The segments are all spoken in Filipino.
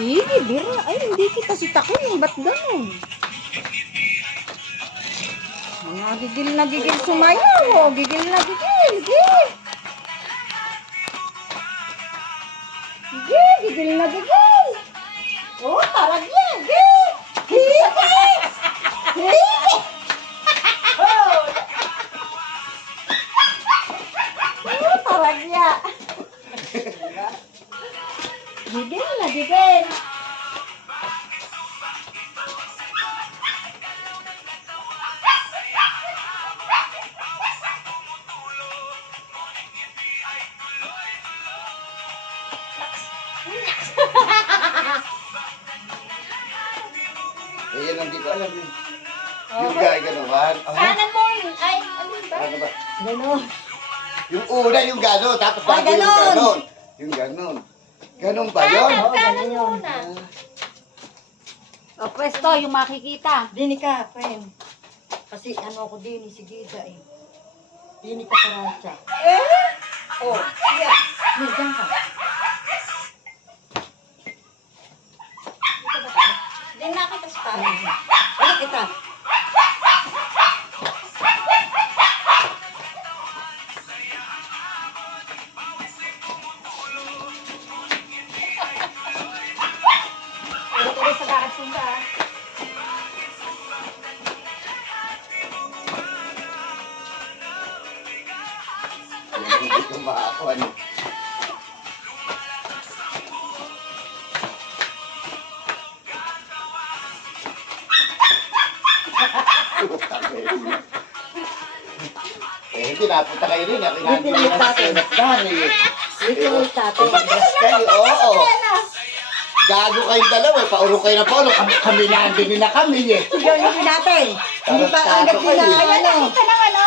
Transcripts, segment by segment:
Sige, bira. Ay, hindi kita sitakin. Ba't ganun? Mga gigil na gigil sumayaw. Oh. Gigil na gigil. Gigil. Gigil, gigil na gigil. Oh, tarag yan. Gigil. Gigil. Gigil. Oh, tarag yan. Gigil na gigil. Eh, yan ang di ko alam yun. Yung gano'n. Kanan mo yun. Ay, ano ba? Ano ba? Ganon. Yung una yung gano'n, tapos bago yung ganon. gano'n. Yung gano'n. Gano'n ba yun? Oo, kanan muna. O, pwesto, yung makikita. Dini ka, friend. Kasi ano ako dini, si Gida eh. Dini ka karacha. Oh, yeah. Diyan ka. Hindi nakita sa tayo. Ano kita? Pero tuloy sa bakit sunda. Yan hindi ko makakuha niyo. Eh, hindi napunta kayo rin. Kinagin nyo na sa senatdan eh. Little tate. Umatras kayo, oo. Gago kayong dalawa eh. Paurong kayo na paurong. Kami nandun na kami eh. Sigawin natin. Hindi pa agad din na ano. Nakita ng ano?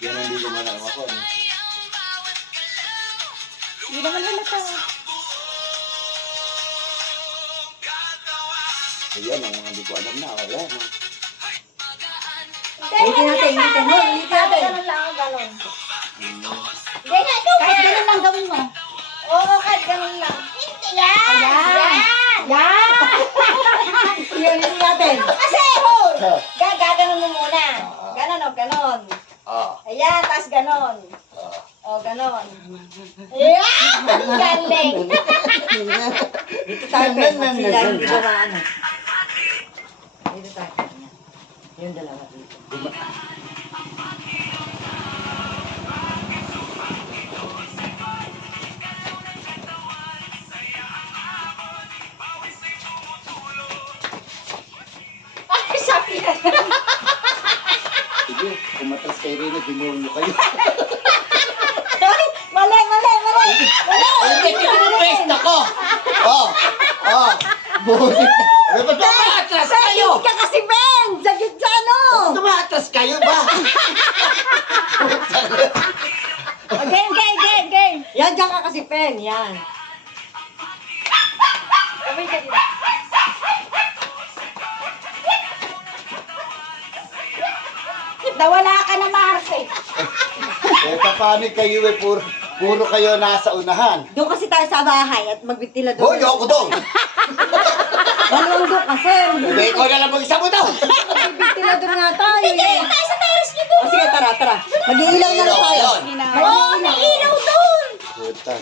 Yan ang hindi ko malaman ako. Hindi naman halata. Ayan, ang mga hindi ko alam na. Wala na. Ulitin natin, ulitin mo, ulitin natin. Ganon lang ako, ganon. Hindi nga, ikaw kahit ganon lang gawin mo. Oo, kahit ganon lang. Yan! Yan! Yan! Ulitin natin. Kasi, hold! Gaganon mo muna. Ganon o, ganon. Ah, Ayan, tapos ganon. ah. O, ganon. Ayan! Galing! Dito tayo, friend. Kasi yan, di ba ano. Dito tayo. Yan. Yung dalawa dito. Ay, sabi ka. Sige, kumatras kayo rin. Dinulo kayo. Mali, mali, mali! Hindi, ito yung pwesto ko. Oh, oh. Busit na. Ano ba tumatras kayo? Hindi ka kasi, Ben! Sa gitsa, no? Tumatras kayo ba? Game, game, game, game! Yan, dyan ka kasi, pen. Yan. Sabay ka dito. Nawala ka na, Marce. Eh, paano kayo eh? Puro kayo nasa unahan. Doon kasi tayo sa bahay at magbitila doon. Hoy, ako doon. Dalawang doon kasi. Hindi, ikaw na lang mag-isa mo daw. Magbitila doon nga tayo. eh. Tayo sa terrace niyo doon. O sige, tara, tara. Mag-iilaw na lang tayo. Yun. Oo, may ilaw doon. Puta.